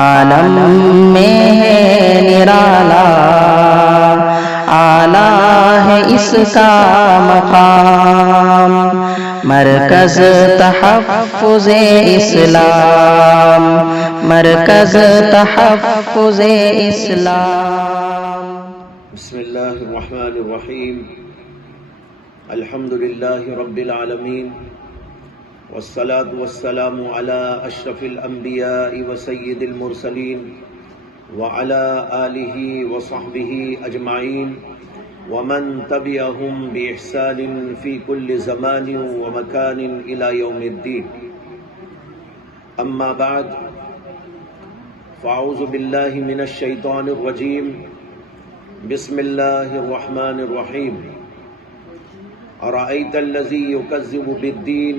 عالم میں ہے نرالا، اعلیٰ ہے اس کا مقام، مرکز تحفظ اسلام، مرکز تحفظ اسلام۔ بسم اللہ الرحمن الرحیم، الحمد للہ رب العالمین، والصلاة والسلام على اشرف الانبیاء وسید المرسلین وعلى آلہ وصحبہ اجمعین ومن تبعہم بإحسان فی کل زمان ومکان الى یوم الدین۔ اما بعد، فاعوذ باللہ من الشیطان الرجیم، بسم اللہ الرحمن الرحیم۔ ارأیت الذی یکذب بالدین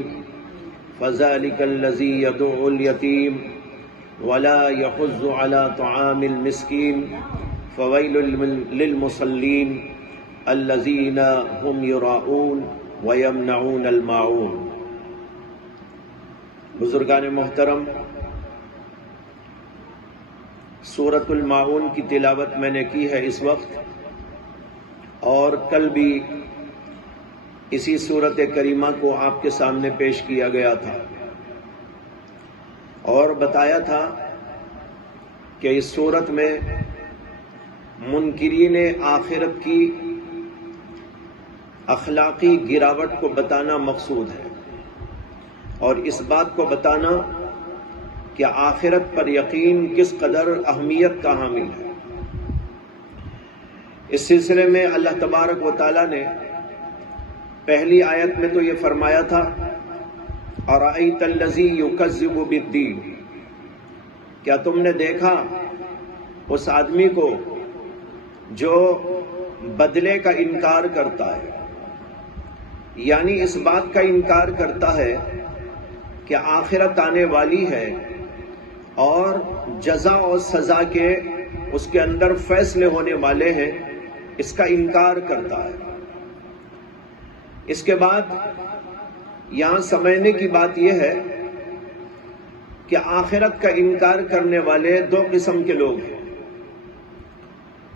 فذلک الذی یدعو الیتیم ولا یحض علی طعام المسکین فویل للمصلین الذین هم یراؤون ویمنعون الماعون۔ بزرگان محترم، سورۃ الماعون کی تلاوت میں نے کی ہے اس وقت، اور کل بھی اسی سورۃ کریمہ کو آپ کے سامنے پیش کیا گیا تھا، اور بتایا تھا کہ اس سورت میں منکرین آخرت کی اخلاقی گراوٹ کو بتانا مقصود ہے، اور اس بات کو بتانا کہ آخرت پر یقین کس قدر اہمیت کا حامل ہے۔ اس سلسلے میں اللہ تبارک و تعالیٰ نے پہلی آیت میں تو یہ فرمایا تھا، ارأیت الذی یکذب بالدین، کیا تم نے دیکھا اس آدمی کو جو بدلے کا انکار کرتا ہے، یعنی اس بات کا انکار کرتا ہے کہ آخرت آنے والی ہے اور جزا اور سزا کے اس کے اندر فیصلے ہونے والے ہیں، اس کا انکار کرتا ہے۔ اس کے بعد یہاں سمجھنے کی بات یہ ہے کہ آخرت کا انکار کرنے والے دو قسم کے لوگ ہیں۔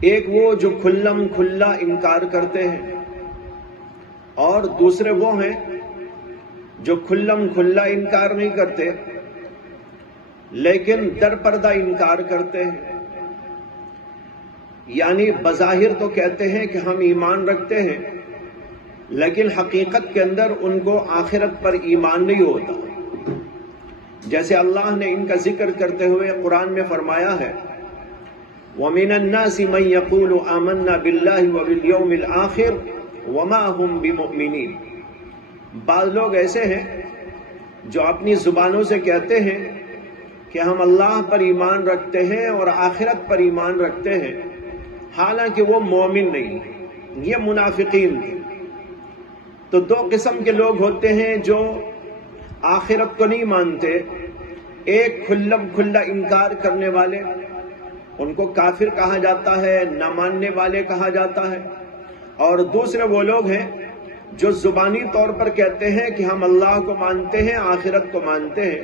ایک وہ جو کھلم کھلا انکار کرتے ہیں، اور دوسرے وہ ہیں جو کھلم کھلا انکار نہیں کرتے لیکن در پردہ انکار کرتے ہیں، یعنی بظاہر تو کہتے ہیں کہ ہم ایمان رکھتے ہیں، لیکن حقیقت کے اندر ان کو آخرت پر ایمان نہیں ہوتا۔ جیسے اللہ نے ان کا ذکر کرتے ہوئے قرآن میں فرمایا ہے، وَمِنَ النَّاسِ مَن يَقُولُ آمَنَّا بِاللَّهِ وَبِالْيَوْمِ الْآخِرِ وَمَا هُمْ بِمُؤْمِنِينَ۔ بعض لوگ ایسے ہیں جو اپنی زبانوں سے کہتے ہیں کہ ہم اللہ پر ایمان رکھتے ہیں اور آخرت پر ایمان رکھتے ہیں، حالانکہ وہ مومن نہیں ہیں، یہ منافقین تھے۔ تو دو قسم کے لوگ ہوتے ہیں جو آخرت کو نہیں مانتے، ایک کھلم کھلا انکار کرنے والے، ان کو کافر کہا جاتا ہے، نہ ماننے والے کہا جاتا ہے، اور دوسرے وہ لوگ ہیں جو زبانی طور پر کہتے ہیں کہ ہم اللہ کو مانتے ہیں، آخرت کو مانتے ہیں،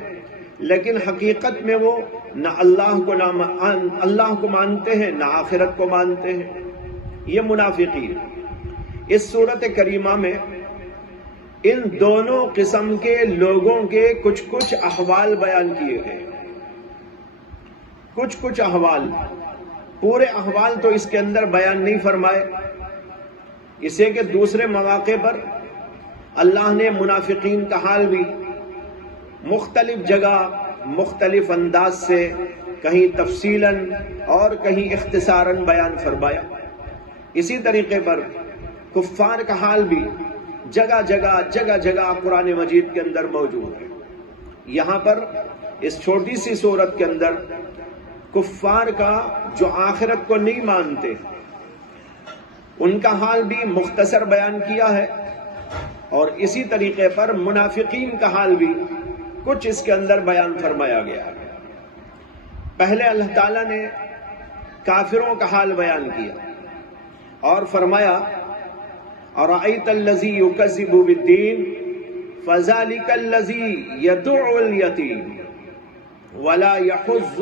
لیکن حقیقت میں وہ نہ اللہ کو مانتے ہیں نہ آخرت کو مانتے ہیں، یہ منافقین۔ اس سورۃ کریمہ میں ان دونوں قسم کے لوگوں کے کچھ احوال بیان کیے گئے، کچھ احوال، پورے احوال تو اس کے اندر بیان نہیں فرمائے، اسے کہ دوسرے مواقع پر اللہ نے منافقین کا حال بھی مختلف جگہ مختلف انداز سے کہیں تفصیلاً اور کہیں اختصاراً بیان فرمایا۔ اسی طریقے پر کفار کا حال بھی جگہ جگہ قرآن مجید کے اندر موجود ہے۔ یہاں پر اس چھوٹی سی سورت کے اندر کفار کا جو آخرت کو نہیں مانتے ان کا حال بھی مختصر بیان کیا ہے، اور اسی طریقے پر منافقین کا حال بھی کچھ اس کے اندر بیان فرمایا گیا ہے۔ پہلے اللہ تعالیٰ نے کافروں کا حال بیان کیا اور فرمایا، ارأیت الذی یکذب بالدین فذلک الذی یدعو الیتیم ولا یحض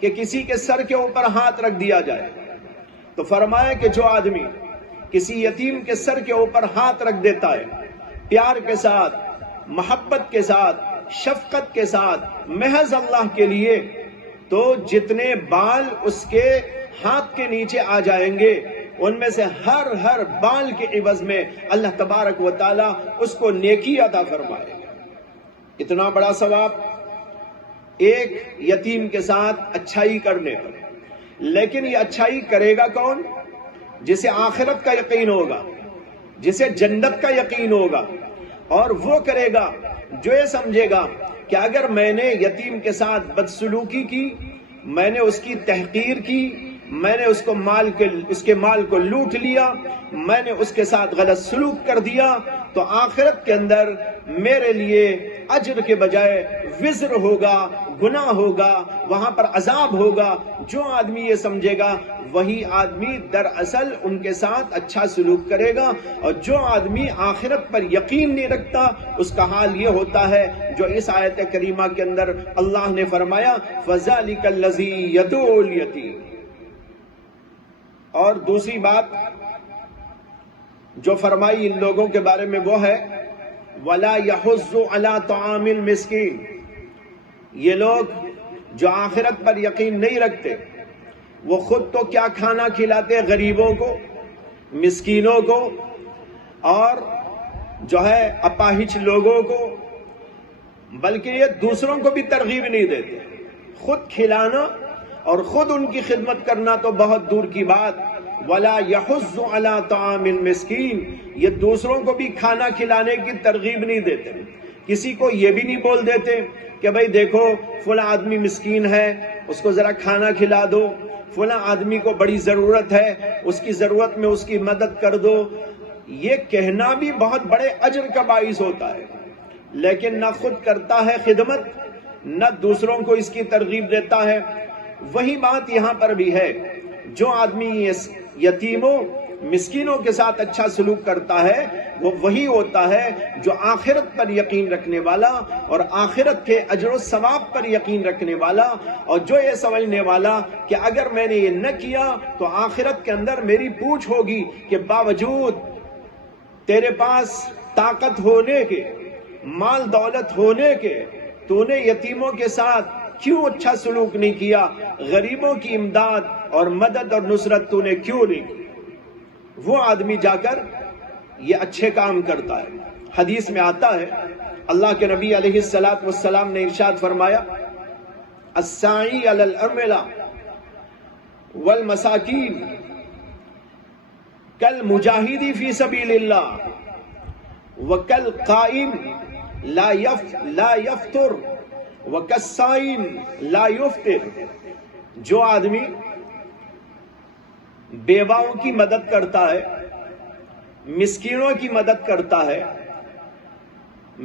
کہ کسی کے سر کے اوپر ہاتھ رکھ دیا جائے، تو فرمایا کہ جو آدمی کسی یتیم کے سر کے اوپر ہاتھ رکھ دیتا ہے پیار کے ساتھ، محبت کے ساتھ، شفقت کے ساتھ، محض اللہ کے لیے، تو جتنے بال اس کے ہاتھ کے نیچے آ جائیں گے ان میں سے ہر بال کے عوض میں اللہ تبارک و تعالی اس کو نیکی عطا فرمائے گا۔ اتنا بڑا ثواب ایک یتیم کے ساتھ اچھائی کرنے پر۔ لیکن یہ اچھائی کرے گا کون؟ جسے آخرت کا یقین ہوگا، جسے جنت کا یقین ہوگا، اور وہ کرے گا جو یہ سمجھے گا کہ اگر میں نے یتیم کے ساتھ بدسلوکی کی، میں نے اس کی تحقیر کی، میں نے اس کے مال کو لوٹ لیا، میں نے اس کے ساتھ غلط سلوک کر دیا، تو آخرت کے اندر میرے لیے اجر کے بجائے وزر ہوگا، گناہ ہوگا، وہاں پر عذاب ہوگا۔ جو آدمی یہ سمجھے گا وہی آدمی دراصل ان کے ساتھ اچھا سلوک کرے گا، اور جو آدمی آخرت پر یقین نہیں رکھتا اس کا حال یہ ہوتا ہے جو اس آیت کریمہ کے اندر اللہ نے فرمایا فَذَلِكَ الَّذِي يَدُعُّ الْيَتِيمَ۔ اور دوسری بات جو فرمائی ان لوگوں کے بارے میں وہ ہے وَلَا يَحُضُّ عَلَىٰ طَعَامِ الْمِسْكِينِ۔ یہ لوگ جو آخرت پر یقین نہیں رکھتے وہ خود تو کیا کھانا کھلاتے غریبوں کو، مسکینوں کو، اور جو ہے اپاہج لوگوں کو، بلکہ یہ دوسروں کو بھی ترغیب نہیں دیتے۔ خود کھلانا اور خود ان کی خدمت کرنا تو بہت دور کی بات، وَلَا يَحُضُّ عَلَىٰ طَعَامِ الْمِسْكِينِ، یہ دوسروں کو بھی کھانا کھلانے کی ترغیب نہیں دیتے۔ کسی کو یہ بھی نہیں بول دیتے کہ بھئی دیکھو فلاں آدمی مسکین ہے، اس کو ذرا کھانا کھلا دو، فلاں آدمی کو بڑی ضرورت ہے، اس کی ضرورت میں اس کی مدد کر دو۔ یہ کہنا بھی بہت بڑے اجر کا باعث ہوتا ہے، لیکن نہ خود کرتا ہے خدمت، نہ دوسروں کو اس کی ترغیب دیتا ہے۔ وہی بات یہاں پر بھی ہے، جو آدمی یتیموں مسکینوں کے ساتھ اچھا سلوک کرتا ہے وہ وہی ہوتا ہے جو آخرت پر یقین رکھنے والا اور آخرت کے اجر و ثواب پر یقین رکھنے والا، اور جو یہ سمجھنے والا کہ اگر میں نے یہ نہ کیا تو آخرت کے اندر میری پوچھ ہوگی کہ باوجود تیرے پاس طاقت ہونے کے، مال دولت ہونے کے، تو نے یتیموں کے ساتھ کیوں اچھا سلوک نہیں کیا، غریبوں کی امداد اور مدد اور نصرت تو نے کیوں نہیں کی؟ وہ آدمی جا کر یہ اچھے کام کرتا ہے۔ حدیث میں آتا ہے اللہ کے نبی علیہ السلام نے ارشاد فرمایا الساعی علی الارملہ والمساکین کالمجاہد فی سبیل اللہ وکالقائم لا یفطر وکالصائم لا یفطر۔ جو آدمی بیواؤں کی مدد کرتا ہے، مسکینوں کی مدد کرتا ہے،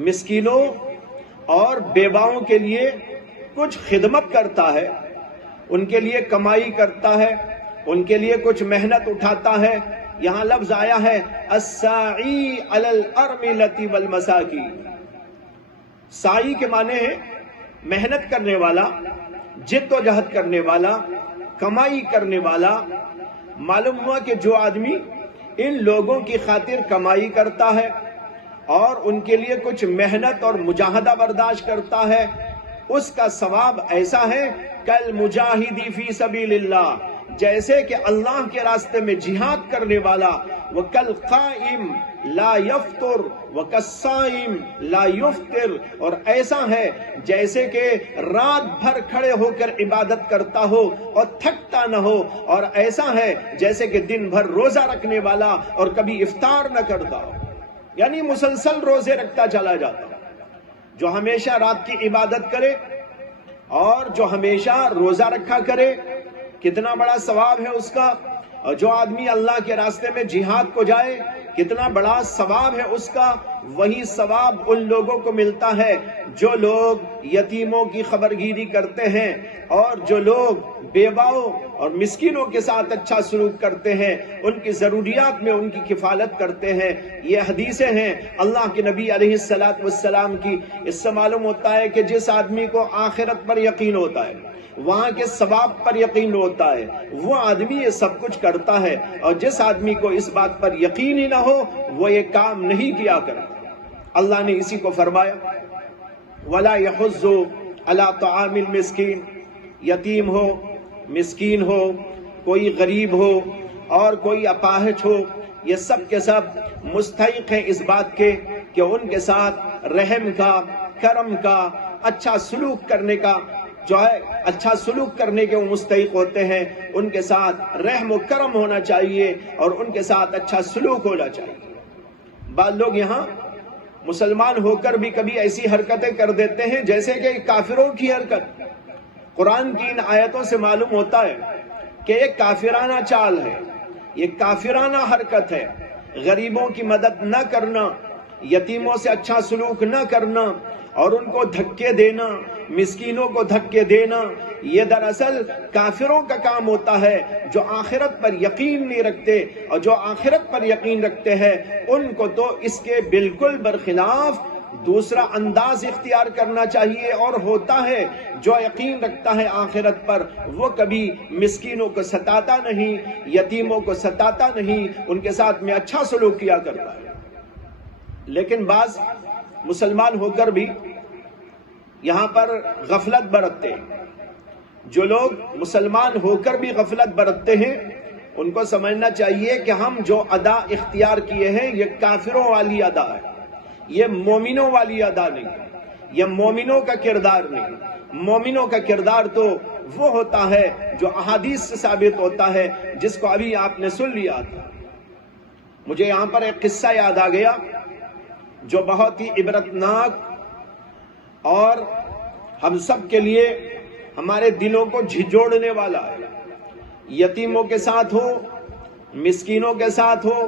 مسکینوں اور بیواؤں کے لیے کچھ خدمت کرتا ہے، ان کے لیے کمائی کرتا ہے، ان کے لیے کچھ محنت اٹھاتا ہے۔ یہاں لفظ آیا ہے الساعی علی الارملۃ والمساکین۔ سائی کے معنی ہے محنت کرنے والا، جد و جہد کرنے والا، کمائی کرنے والا۔ معلوم ہوا کہ جو آدمی ان لوگوں کی خاطر کمائی کرتا ہے اور ان کے لیے کچھ محنت اور مجاہدہ برداشت کرتا ہے، اس کا ثواب ایسا ہے کالمجاہد فی سبیل اللہ، جیسے کہ اللہ کے راستے میں جہاد کرنے والا، وکالقائم لا یفطر وکالصائم لا یفطر، اور ایسا ہے جیسے کہ رات بھر کھڑے ہو کر عبادت کرتا ہو اور تھکتا نہ ہو، اور ایسا ہے جیسے کہ دن بھر روزہ رکھنے والا اور کبھی افطار نہ کرتا ہو، یعنی مسلسل روزے رکھتا چلا جاتا۔ جو ہمیشہ رات کی عبادت کرے اور جو ہمیشہ روزہ رکھا کرے کتنا بڑا ثواب ہے اس کا، اور جو آدمی اللہ کے راستے میں جہاد کو جائے کتنا بڑا ثواب ہے اس کا۔ وہی ثواب ان لوگوں کو ملتا ہے جو لوگ یتیموں کی خبرگیری کرتے ہیں اور جو لوگ بیواؤں اور مسکینوں کے ساتھ اچھا سلوک کرتے ہیں، ان کی ضروریات میں ان کی کفالت کرتے ہیں۔ یہ حدیثیں ہیں اللہ کے نبی علیہ السلام کی۔ اس سے معلوم ہوتا ہے کہ جس آدمی کو آخرت پر یقین ہوتا ہے، وہاں کے ثواب پر یقین ہوتا ہے، وہ آدمی یہ سب کچھ کرتا ہے، اور جس آدمی کو اس بات پر یقین ہی نہ ہو وہ یہ کام نہیں کیا کرتا۔ اللہ نے اسی کو فرمایا وَلَا يَحُضُّ عَلَىٰ طَعَامِ الْمِسْكِينِ، یتیم ہو، مسکین ہو، کوئی غریب ہو اور کوئی اپاہج ہو، یہ سب کے سب مستحق ہیں اس بات کے کہ ان کے ساتھ رحم کا، کرم کا، اچھا سلوک کرنے کا جو ہے، اچھا سلوک کرنے کے وہ مستحق ہوتے ہیں۔ ان کے ساتھ رحم و کرم ہونا چاہیے اور ان کے ساتھ اچھا سلوک ہونا چاہیے۔ بعض لوگ یہاں مسلمان ہو کر بھی کبھی ایسی حرکتیں کر دیتے ہیں جیسے کہ کافروں کی حرکت۔ قرآن کی ان آیتوں سے معلوم ہوتا ہے کہ ایک کافرانہ چال ہے، یہ کافرانہ حرکت ہے۔ غریبوں کی مدد نہ کرنا، یتیموں سے اچھا سلوک نہ کرنا اور ان کو دھکے دینا، مسکینوں کو دھکے دینا، یہ دراصل کافروں کا کام ہوتا ہے جو آخرت پر یقین نہیں رکھتے، اور جو آخرت پر یقین رکھتے ہیں ان کو تو اس کے بالکل برخلاف دوسرا انداز اختیار کرنا چاہیے۔ اور ہوتا ہے جو یقین رکھتا ہے آخرت پر وہ کبھی مسکینوں کو ستاتا نہیں، یتیموں کو ستاتا نہیں، ان کے ساتھ میں اچھا سلوک کیا کرتا ہے۔ لیکن بعض مسلمان ہو کر بھی یہاں پر غفلت برتتے ہیں۔ جو لوگ مسلمان ہو کر بھی غفلت برتتے ہیں ان کو سمجھنا چاہیے کہ ہم جو ادا اختیار کیے ہیں یہ کافروں والی ادا ہے، یہ مومنوں والی ادا نہیں، یہ مومنوں کا کردار نہیں۔ مومنوں کا کردار تو وہ ہوتا ہے جو احادیث سے ثابت ہوتا ہے، جس کو ابھی آپ نے سن لیا تھا۔ مجھے یہاں پر ایک قصہ یاد آ گیا جو بہت ہی عبرتناک اور ہم سب کے لیے ہمارے دلوں کو جھنجھوڑنے والا ہے۔ یتیموں کے ساتھ ہو، مسکینوں کے ساتھ ہو،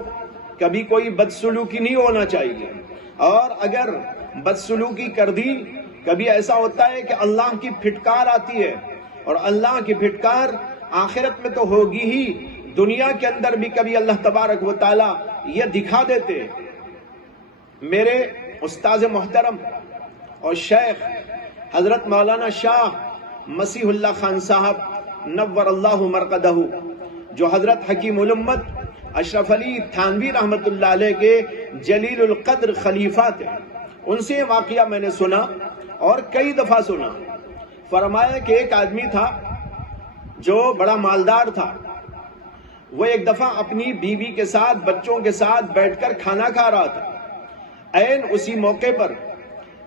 کبھی کوئی بدسلوکی نہیں ہونا چاہیے، اور اگر بدسلوکی کر دی کبھی ایسا ہوتا ہے کہ اللہ کی پھٹکار آتی ہے، اور اللہ کی پھٹکار آخرت میں تو ہوگی ہی، دنیا کے اندر بھی کبھی اللہ تبارک و تعالی یہ دکھا دیتے ہیں۔ میرے استاذ محترم اور شیخ حضرت مولانا شاہ مسیح اللہ خان صاحب نور اللہ مرقدہ، جو حضرت حکیم الامت اشرف علی تھانوی رحمت اللہ علیہ کے جلیل القدر خلیفہ تھے، ان سے واقعہ میں نے سنا اور کئی دفعہ سنا۔ فرمایا کہ ایک آدمی تھا جو بڑا مالدار تھا، وہ ایک دفعہ اپنی بیوی کے ساتھ، بچوں کے ساتھ بیٹھ کر کھانا کھا رہا تھا۔ عین اسی موقع پر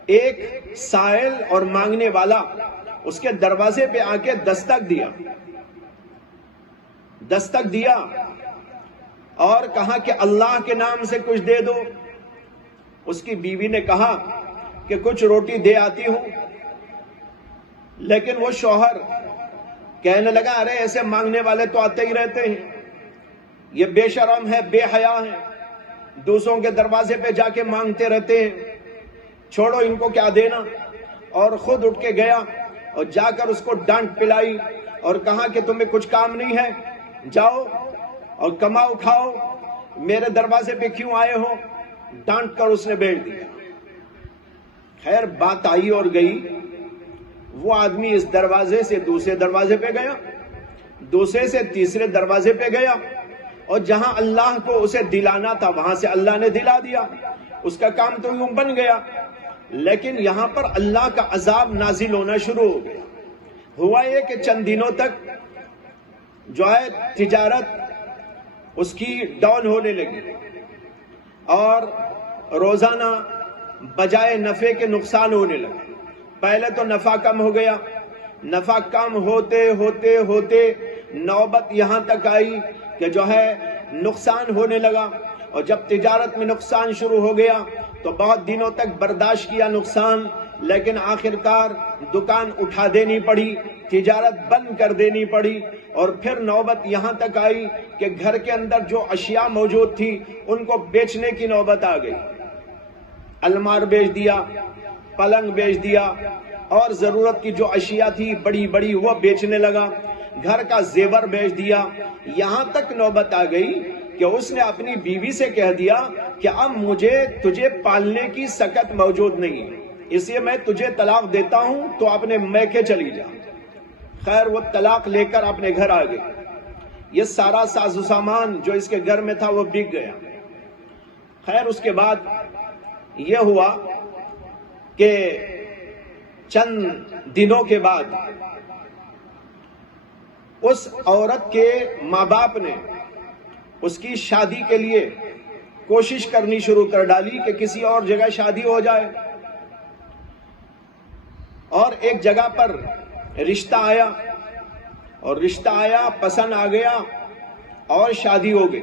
ایک سائل اور مانگنے والا اس کے دروازے پہ آ کے دستک دیا اور کہا کہ اللہ کے نام سے کچھ دے دو۔ اس کی بیوی نے کہا کہ کچھ روٹی دے آتی ہوں، لیکن وہ شوہر کہنے لگا ارے ایسے مانگنے والے تو آتے ہی رہتے ہیں، یہ بے شرم ہے، بے حیا ہے، دوسروں کے دروازے پہ جا کے مانگتے رہتے ہیں، چھوڑو ان کو کیا دینا۔ اور خود اٹھ کے گیا اور جا کر اس کو ڈانٹ پلائی اور کہا کہ تمہیں کچھ کام نہیں ہے، جاؤ اور کماؤ کھاؤ، میرے دروازے پہ کیوں آئے ہو، ڈانٹ کر اس نے بھیج دیا۔ خیر بات آئی اور گئی، وہ آدمی اس دروازے سے دوسرے دروازے پہ گیا، دوسرے سے تیسرے دروازے پہ گیا، اور جہاں اللہ کو اسے دلانا تھا وہاں سے اللہ نے دلا دیا، اس کا کام تو یوں بن گیا۔ لیکن یہاں پر اللہ کا عذاب نازل ہونا شروع ہو گیا۔ ہوا یہ کہ چند دنوں تک جو ہے تجارت اس کی ڈاؤن ہونے لگی، اور روزانہ بجائے نفع کے نقصان ہونے لگا۔ پہلے تو نفع کم ہو گیا، نفع کم ہوتے ہوتے ہوتے نوبت یہاں تک آئی کہ جو ہے نقصان ہونے لگا، اور جب تجارت میں نقصان شروع ہو گیا تو بہت دنوں تک برداشت کیا نقصان، لیکن آخرکار دکان اٹھا دینی پڑی، تجارت بند کر دینی پڑی، اور پھر نوبت یہاں تک آئی کہ گھر کے اندر جو اشیاء موجود تھی ان کو بیچنے کی نوبت آ گئی۔ المار بیچ دیا، پلنگ بیچ دیا، اور ضرورت کی جو اشیاء تھی بڑی بڑی وہ بیچنے لگا، گھر کا زیور بیچ دیا۔ یہاں تک نوبت آ گئی کہ اس نے اپنی بیوی سے کہہ دیا کہ اب مجھے تجھے پالنے کی سکت موجود نہیں ہے، اس لیے میں تجھے طلاق دیتا ہوں، تو اپنے میکے چلی جا۔ خیر وہ طلاق لے کر اپنے گھر آ گئی. یہ سارا ساز و سامان جو اس کے گھر میں تھا وہ بک گیا. خیر اس کے بعد یہ ہوا کہ چند دنوں کے بعد اس عورت کے ماں باپ نے اس کی شادی کے لیے کوشش کرنی شروع کر ڈالی کہ کسی اور جگہ شادی ہو جائے. اور ایک جگہ پر رشتہ آیا، اور رشتہ آیا، پسند آ گیا اور شادی ہو گئی.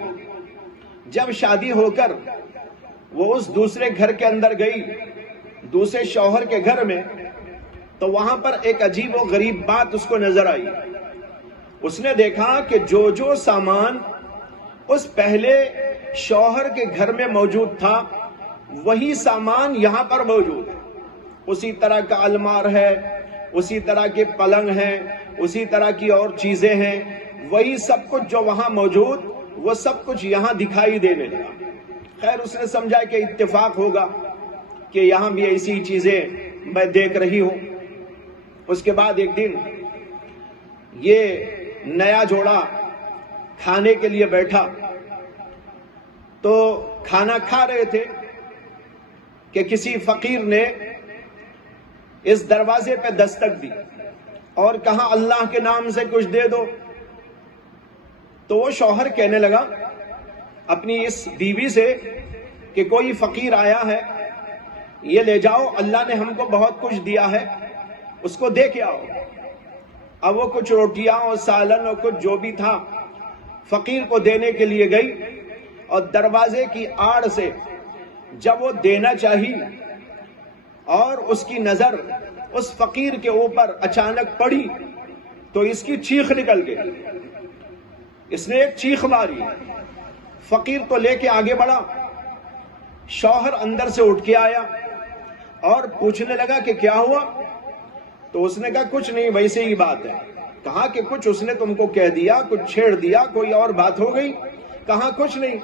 جب شادی ہو کر وہ اس دوسرے گھر کے اندر گئی، دوسرے شوہر کے گھر میں، تو وہاں پر ایک عجیب و غریب بات اس کو نظر آئی. اس نے دیکھا کہ جو جو سامان اس پہلے شوہر کے گھر میں موجود تھا وہی سامان یہاں پر موجود ہے. اسی طرح کا المار ہے، اسی طرح کے پلنگ ہیں، اسی طرح کی اور چیزیں ہیں، وہی سب کچھ جو وہاں موجود وہ سب کچھ یہاں دکھائی دینے لگا. خیر اس نے سمجھا کہ اتفاق ہوگا کہ یہاں بھی ایسی چیزیں میں دیکھ رہی ہوں. اس کے بعد ایک دن یہ نیا جوڑا کھانے کے لیے بیٹھا تو کھانا کھا رہے تھے کہ کسی فقیر نے اس دروازے پہ دستک دی اور کہا اللہ کے نام سے کچھ دے دو. تو وہ شوہر کہنے لگا اپنی اس بیوی سے کہ کوئی فقیر آیا ہے، یہ لے جاؤ، اللہ نے ہم کو بہت کچھ دیا ہے، اس کو دے کے آؤ. اب وہ کچھ روٹیاں اور سالن اور کچھ جو بھی تھا فقیر کو دینے کے لیے گئی، اور دروازے کی آڑ سے جب وہ دینا چاہی اور اس کی نظر اس فقیر کے اوپر اچانک پڑی تو اس کی چیخ نکل گئی. اس نے ایک چیخ ماری. فقیر تو لے کے آگے بڑھا. شوہر اندر سے اٹھ کے آیا اور پوچھنے لگا کہ کیا ہوا؟ تو اس نے کہا کچھ نہیں، ویسے ہی بات ہے. کہا کہ کچھ اس نے تم کو کہہ دیا، کچھ چھیڑ دیا، کوئی اور بات ہو گئی؟ کہا کچھ نہیں.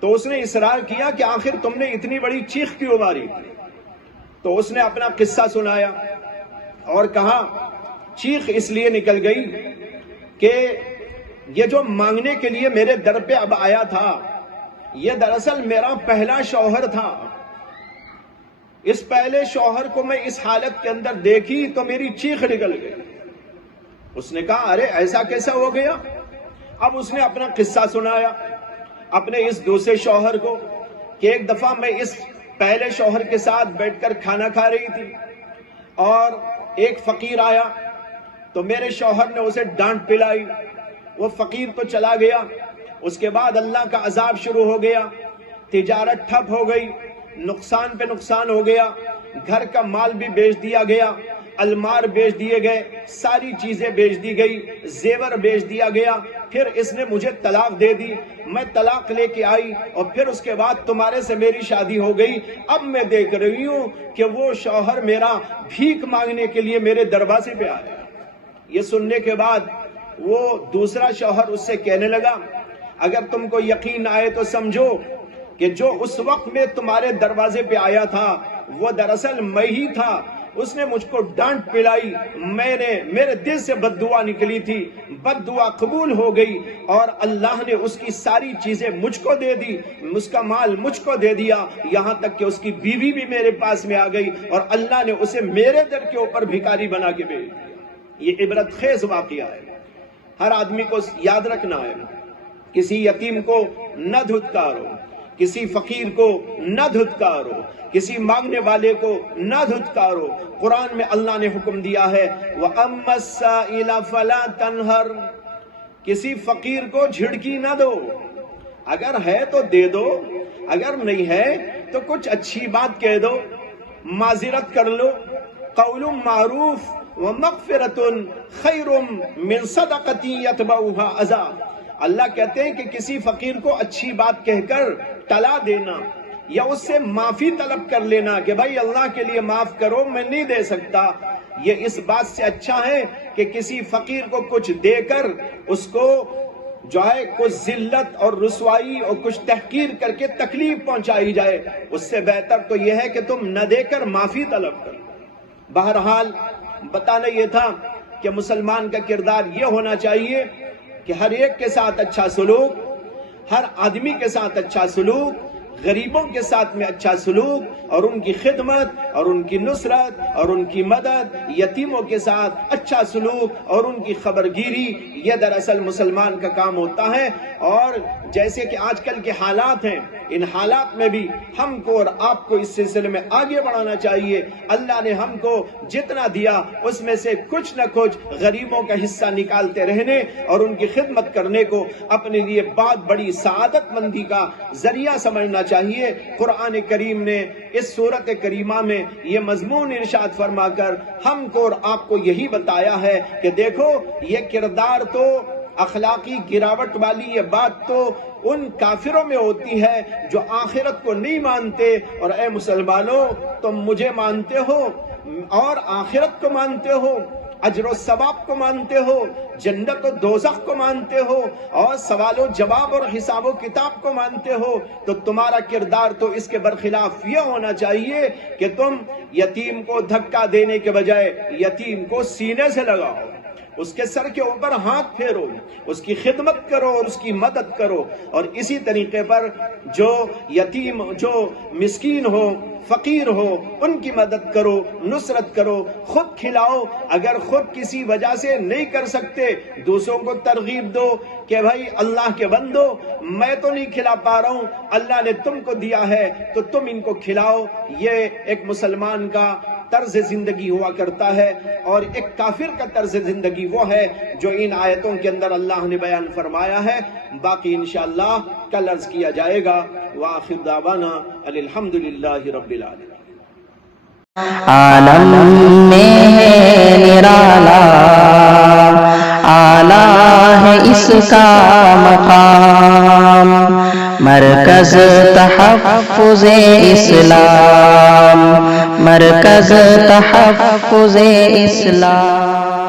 تو اس نے اصرار کیا کہ آخر تم نے اتنی بڑی چیخ کیوں ماری؟ تو اس نے اپنا قصہ سنایا اور کہا چیخ اس لیے نکل گئی کہ یہ جو مانگنے کے لیے میرے در پہ اب آیا تھا یہ دراصل میرا پہلا شوہر تھا. اس پہلے شوہر کو میں اس حالت کے اندر دیکھی تو میری چیخ نکل گئی. اس نے کہا ارے ایسا کیسا ہو گیا؟ اب اس نے اپنا قصہ سنایا اپنے اس دوسرے شوہر کو کہ ایک دفعہ میں اس پہلے شوہر کے ساتھ بیٹھ کر کھانا کھا رہی تھی اور ایک فقیر آیا تو میرے شوہر نے اسے ڈانٹ پلائی. وہ فقیر تو چلا گیا. اس کے بعد اللہ کا عذاب شروع ہو گیا، تجارت ٹھپ ہو گئی، نقصان پہ نقصان ہو گیا، گھر کا مال بھی بیچ دیا گیا، المار بیچ دیے گئے، ساری چیزیں بیچ دی گئی، زیور بیچ دیا گیا. پھر اس نے مجھے طلاق دے دی، میں طلاق لے کے آئی اور پھر اس کے بعد تمہارے سے میری شادی ہو گئی. اب میں دیکھ رہی ہوں کہ وہ شوہر میرا بھیک مانگنے کے لیے میرے دروازے پہ آیا. یہ سننے کے بعد وہ دوسرا شوہر اس سے کہنے لگا اگر تم کو یقین آئے تو سمجھو کہ جو اس وقت میں تمہارے دروازے پہ آیا تھا وہ دراصل میں ہی تھا. اس نے مجھ کو ڈانٹ پلائی، میرے دل سے بد دعا نکلی تھی، بد دعا قبول ہو گئی اور اللہ نے اس کی ساری چیزیں مجھ کو دے دی، اس کا مال مجھ کو دے دیا، یہاں تک کہ اس کی بیوی بھی میرے پاس میں آ گئی اور اللہ نے اسے میرے در کے اوپر بھکاری بنا کے بھیج دیا. یہ عبرت خیز واقعہ ہے، ہر آدمی کو یاد رکھنا ہے. کسی یتیم کو نہ دھتکارو، کسی فقیر کو نہ دھتکارو، کسی مانگنے والے کو نہ دھتکارو. قرآن میں اللہ نے حکم دیا ہے وَأَمَّا السَّائِلَ فَلَا تَنْهَرْ، کسی فقیر کو جھڑکی نہ دو، اگر ہے تو دے دو، اگر نہیں ہے تو کچھ اچھی بات کہہ دو، معذرت کر لو. قول معروف ومغفرۃ خیر من صدقۃ یتبعها اذی. اللہ کہتے ہیں کہ کسی فقیر کو اچھی بات کہہ کر ٹلا دینا یا اس سے معافی طلب کر لینا کہ بھائی اللہ کے لیے معاف کرو میں نہیں دے سکتا، یہ اس بات سے اچھا ہے کہ کسی فقیر کو کچھ دے کر اس کو جو ہے کچھ ذلت اور رسوائی اور کچھ تحقیر کر کے تکلیف پہنچائی جائے، اس سے بہتر تو یہ ہے کہ تم نہ دے کر معافی طلب کرو. بہرحال بتانا یہ تھا کہ مسلمان کا کردار یہ ہونا چاہیے کہ ہر ایک کے ساتھ اچھا سلوک، ہر آدمی کے ساتھ اچھا سلوک، غریبوں کے ساتھ میں اچھا سلوک اور ان کی خدمت اور ان کی نصرت اور ان کی مدد، یتیموں کے ساتھ اچھا سلوک اور ان کی خبرگیری، یہ دراصل مسلمان کا کام ہوتا ہے۔ اور جیسے کہ آج کل کے حالات ہیں، ان حالات میں بھی ہم کو اور آپ کو اس سلسلے میں آگے بڑھانا چاہیے۔ اللہ نے ہم کو جتنا دیا اس میں سے کچھ نہ کچھ غریبوں کا حصہ نکالتے رہنے اور ان کی خدمت کرنے کو اپنے لیے بہت بڑی سعادت مندی کا ذریعہ سمجھنا چاہیے۔ قرآن کریم نے اس سورت کریمہ میں یہ مضمون ارشاد فرما کر ہم کو اور آپ کو یہی بتایا ہے کہ دیکھو، یہ کردار تو اخلاقی گراوٹ والی یہ بات تو ان کافروں میں ہوتی ہے جو آخرت کو نہیں مانتے، اور اے مسلمانوں تم مجھے مانتے ہو اور آخرت کو مانتے ہو، اجر و ثواب کو مانتے ہو، جنت و دوزخ کو مانتے ہو، اور سوال و جواب اور حساب و کتاب کو مانتے ہو، تو تمہارا کردار تو اس کے برخلاف یہ ہونا چاہیے کہ تم یتیم کو دھکا دینے کے بجائے یتیم کو سینے سے لگاؤ، اس کے سر کے اوپر ہاتھ پھیرو، اس کی خدمت کرو اور اس کی مدد کرو۔ اور اسی طریقے پر جو یتیم، جو مسکین ہو، فقیر ہو، ان کی مدد کرو، نصرت کرو، خود کھلاؤ، اگر خود کسی وجہ سے نہیں کر سکتے دوسروں کو ترغیب دو کہ بھائی اللہ کے بندو، میں تو نہیں کھلا پا رہا ہوں، اللہ نے تم کو دیا ہے تو تم ان کو کھلاؤ۔ یہ ایک مسلمان کا طرز زندگی ہوا کرتا ہے، اور ایک کافر کا طرز زندگی وہ ہے جو ان آیتوں کے اندر اللہ نے بیان فرمایا ہے۔ باقی انشاءاللہ کل عرض کیا جائے گا۔ وآخر دعوانا الحمدللہ رب العالمین۔ عالم میں نرالا اعلیٰ ہے اس کا مقام، مرکز تحفظ اسلام، مرکز تحفظ اسلام۔